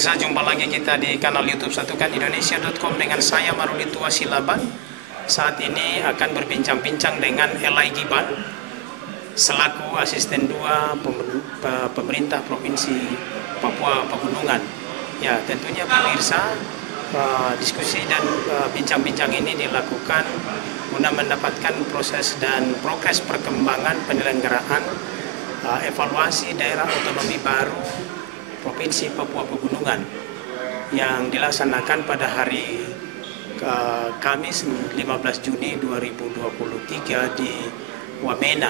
Pemirsa, jumpa lagi kita di kanal YouTube satukanindonesia.com dengan saya Marulito Silaban. Saat ini akan berbincang-bincang dengan Elai Giban selaku asisten 2 pemerintah Provinsi Papua Pegunungan. Ya, tentunya pemirsa, diskusi dan bincang-bincang ini dilakukan guna mendapatkan proses dan progres perkembangan penyelenggaraan evaluasi daerah otonomi baru Provinsi Papua Pegunungan yang dilaksanakan pada hari Kamis 15 Juni 2023 di Wamena.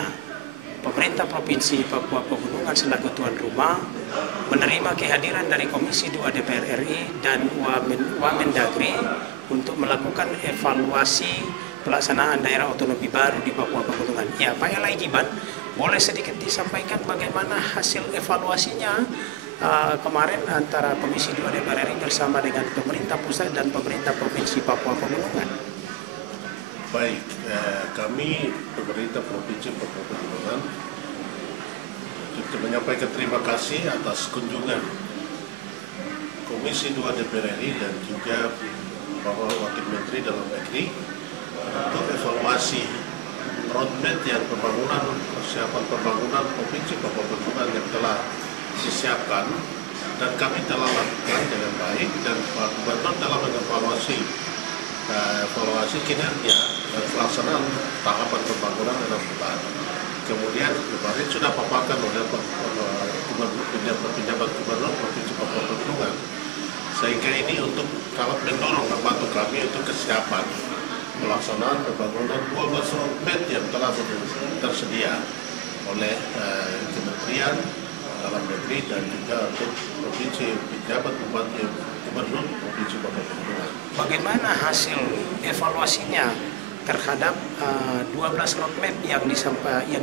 Pemerintah Provinsi Papua Pegunungan selaku tuan rumah menerima kehadiran dari Komisi 2 DPR RI dan Wamendagri untuk melakukan evaluasi pelaksanaan daerah otonomi baru di Papua Pegunungan. Ya, Pak Elai Giban, boleh sedikit disampaikan bagaimana hasil evaluasinya kemarin antara Komisi 2 DPR RI bersama dengan pemerintah pusat dan pemerintah Provinsi Papua Pegunungan? Baik, kami pemerintah Provinsi Papua Pegunungan juga menyampaikan terima kasih atas kunjungan Komisi 2 DPR RI dan juga Bapak Wakil Menteri Dalam Negeri untuk evaluasi roadmap yang persiapan pembangunan Provinsi Papua Pegunungan yang telah disiapkan dan kami telah lakukan dengan baik, dan Pak Gubernur telah mengevaluasi kinerja dan pelaksanaan tahapan pembangunan dalam bulan. Kemudian kemarin sudah paparkan oleh penjabat Gubernur Provinsi Papua Pegunungan, sehingga ini untuk sangat mendorong membantu kami untuk kesiapan pelaksanaan pembangunan 12 roadmap yang telah tersedia oleh Kementerian Dalam Negeri dan juga untuk Provinsi Pejabat Bupati Gubernur Provinsi Papua Pegunungan. Bagaimana hasil evaluasinya terhadap 12 roadmap yang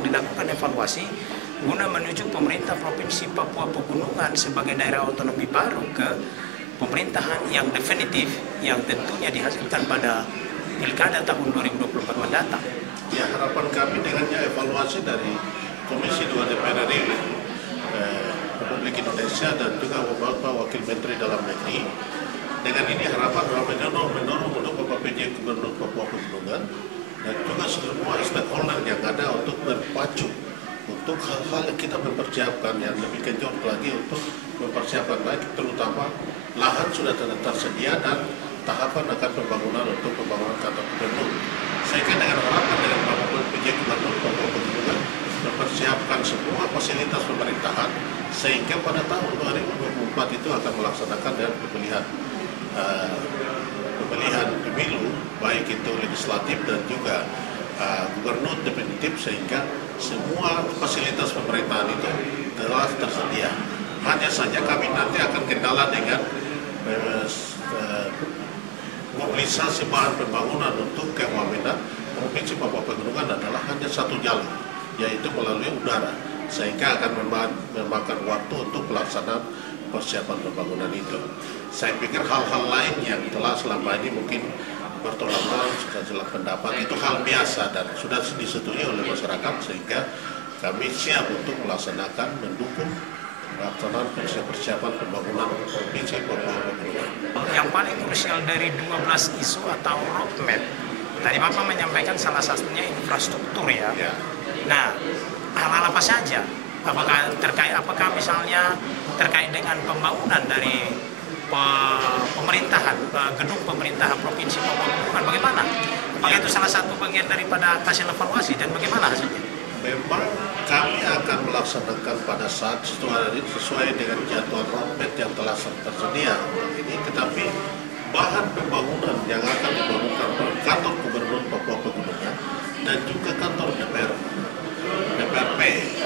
dilakukan evaluasi guna menuju pemerintah Provinsi Papua Pegunungan sebagai daerah otonomi baru ke pemerintahan yang definitif yang tentunya dihasilkan pada Pilkada tahun 2024 mendatang? Ya, harapan kami dengannya evaluasi dari Komisi 2 DPR RI Republik Indonesia dan juga Bapak Wakil Menteri Dalam Negeri. Dengan ini harapan mendorong untuk Bapak PJ Gubernur Papua Pegunungan dan juga semua stakeholder yang ada untuk berpacu untuk hal-hal yang kita mempersiapkan yang lebih genjot lagi untuk mempersiapkan lagi, terutama lahan sudah tersedia dan tahapan akan pembangunan untuk pembangunan kantor gubernur. Sehingga dengan harapan dengan Bapak PJ Gubernur Papua Pegunungan mempersiapkan semua fasilitas pemerintahan sehingga pada tahun 2024 itu akan melaksanakan dan pemilihan pemilu baik itu legislatif dan juga gubernur definitif, sehingga semua fasilitas pemerintahan itu telah tersedia. Hanya saja kami nanti akan kendala dengan mobilisasi bahan pembangunan untuk ke Wamena Provinsi Papua Pegunungan adalah hanya satu jalur, yaitu melalui udara, sehingga akan memakan waktu untuk pelaksanaan persiapan pembangunan itu. Saya pikir hal-hal lain yang telah selama ini mungkin bertolak belakang sudah pendapat itu hal biasa dan sudah disetujui oleh masyarakat, sehingga kami siap untuk mendukung pelaksanaan persiapan pembangunan Provinsi Papua Pegunungan. Yang paling krusial dari 12 isu atau roadmap, tadi Bapak menyampaikan salah satunya infrastruktur ya. Nah, hal-hal apa saja? Apakah misalnya terkait dengan pembangunan dari pemerintahan, gedung pemerintahan Provinsi Papua Pegunungan, bagaimana? Apakah itu salah satu bagian daripada hasil evaluasi dan bagaimana hasilnya? Memang kami akan melaksanakan pada saat sesuai dengan jadwal roadmap yang telah tersedia ini, tetapi bahan pembangunan yang akan dibangunkan kantor Gubernur Papua Pegunungan dan juga kantor DPRP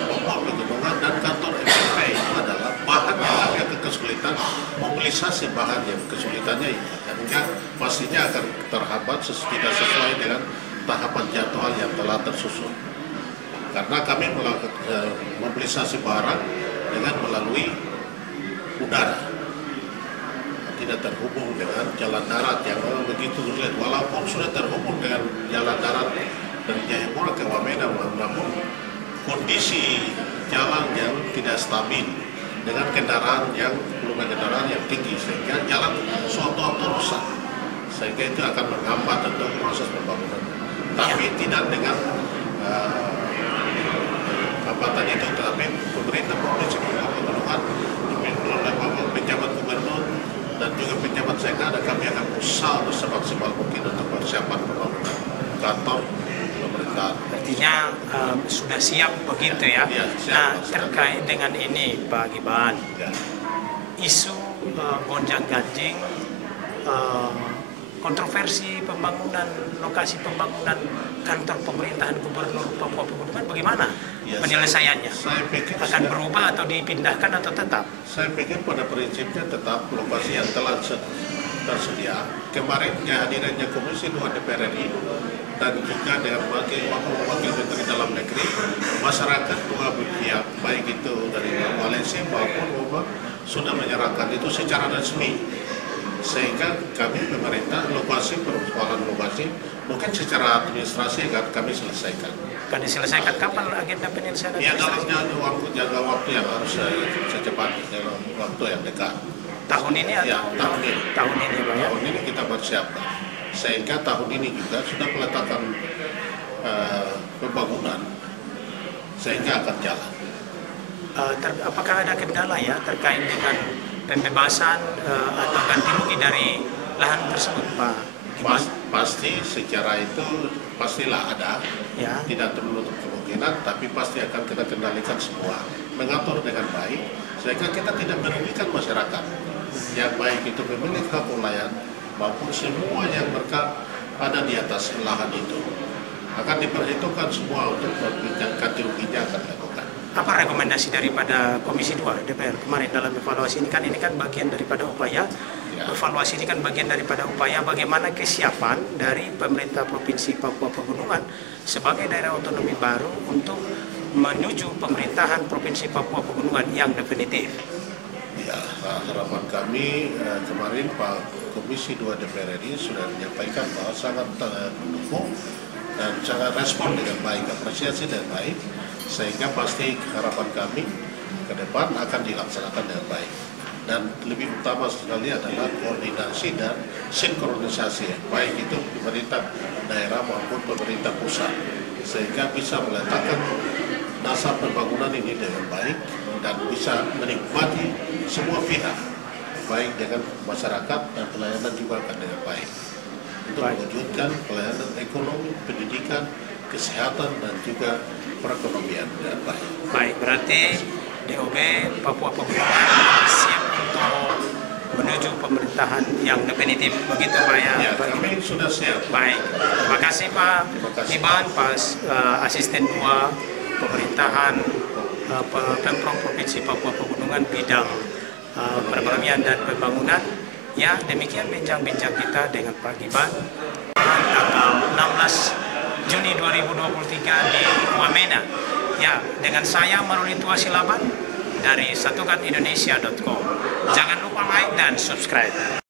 Papua Pegunungan dan kantor MPP itu adalah bahan yang agak kesulitan, mobilisasi bahan yang kesulitannya ini, sehingga pastinya akan terhambat tidak sesuai dengan tahapan jadwal yang telah tersusun. Karena kami melakukan mobilisasi barang dengan melalui udara, tidak terhubung dengan jalan darat yang memang begitu sulit. Walaupun sudah terhubung dengan jalan darat dari Jayapura ke Wamena, namun kondisi jalan yang tidak stabil dengan kendaraan yang volume kendaraan yang tinggi, sehingga jalan suatu rusak, sehingga itu akan menghambat untuk proses pembangunan. Tapi tidak dengan hambatan itu, tapi pemerintah provinsi Papua Pegunungan oleh Bapak Penjabat Gubernur dan juga penjabat Sekda, kami akan berusaha semaksimal mungkin untuk persiapan pembangunan kantor pemerintahan. Artinya sudah siap begitu ya? Ya, siap, nah, terkait dengan ini Pak Giban, ya. Isu gonjang-ganjing kontroversi pembangunan, lokasi pembangunan kantor pemerintahan Gubernur Papua Pegunungan, bagaimana penyelesaiannya? Saya pikir akan berubah atau dipindahkan atau tetap? Saya pikir pada prinsipnya tetap lokasi yang telah tersedia. Kemarin hadirannya Komisi 2 DPR RI dan juga dengan wakil Menteri Dalam Negeri, masyarakat dua pihak, baik itu dari Malaysia maupun sudah menyerahkan itu secara resmi. Sehingga kami pemerintah persoalan lokasi mungkin secara administrasi akan kami selesaikan. Akan diselesaikan kapan agenda penyelesaian? Ya, dalam jangka waktu yang harus secepatnya, dalam waktu yang dekat. Tahun ini atau? Ya, tahun ini. Tahun ini, Pak, ya? Tahun ini kita persiapkan. Sehingga tahun ini juga sudah meletakkan pembangunan, sehingga akan jalan. Apakah ada kendala ya terkait dengan pembebasan atau ganti rugi dari lahan tersebut, Pak? Pasti secara itu pastilah ada, ya. Tidak tertutup kemungkinan, tapi pasti akan kita kendalikan semua, mengatur dengan baik, sehingga kita tidak merugikan masyarakat, yang baik itu pemilik hak nelayan maupun semua yang ada di atas lahan itu akan diperhitungkan semua untuk ganti ruginya akan dilakukan. Apa rekomendasi daripada Komisi 2 DPR kemarin dalam evaluasi ini kan bagian daripada upaya evaluasi ini kan bagian daripada upaya bagaimana kesiapan dari pemerintah Provinsi Papua Pegunungan sebagai daerah otonomi baru untuk menuju pemerintahan Provinsi Papua Pegunungan yang definitif. Ya, harapan kami kemarin Pak Komisi 2 DPR RI sudah menyampaikan bahwa sangat mendukung dan sangat respon dengan baik, apresiasi dengan baik, sehingga pasti harapan kami ke depan akan dilaksanakan dengan baik. Dan lebih utama sekali adalah koordinasi dan sinkronisasi, baik itu pemerintah daerah maupun pemerintah pusat, sehingga bisa meletakkan dasar pembangunan ini dengan baik dan bisa menikmati semua pihak, baik dengan masyarakat dan pelayanan juga akan dengan baik, untuk mewujudkan pelayanan ekonomi, pendidikan, kesehatan, dan juga perekonomian dengan baik. Baik, berarti DOB Papua Pegunungan siap untuk menuju pemerintahan yang definitif, begitu Pak ya? Ya, kami sudah siap. Baik, terima kasih Pak Giban, Pak Asisten 2 Pemerintahan Pemprov Provinsi Papua Pegunungan bidang perekonomian dan pembangunan. Ya, demikian bincang-bincang kita dengan Pak Giban tanggal 16 Juni 2023 di Wamena. Ya, dengan saya Marulitua Silaban dari satukanindonesia.com. Jangan lupa like dan subscribe.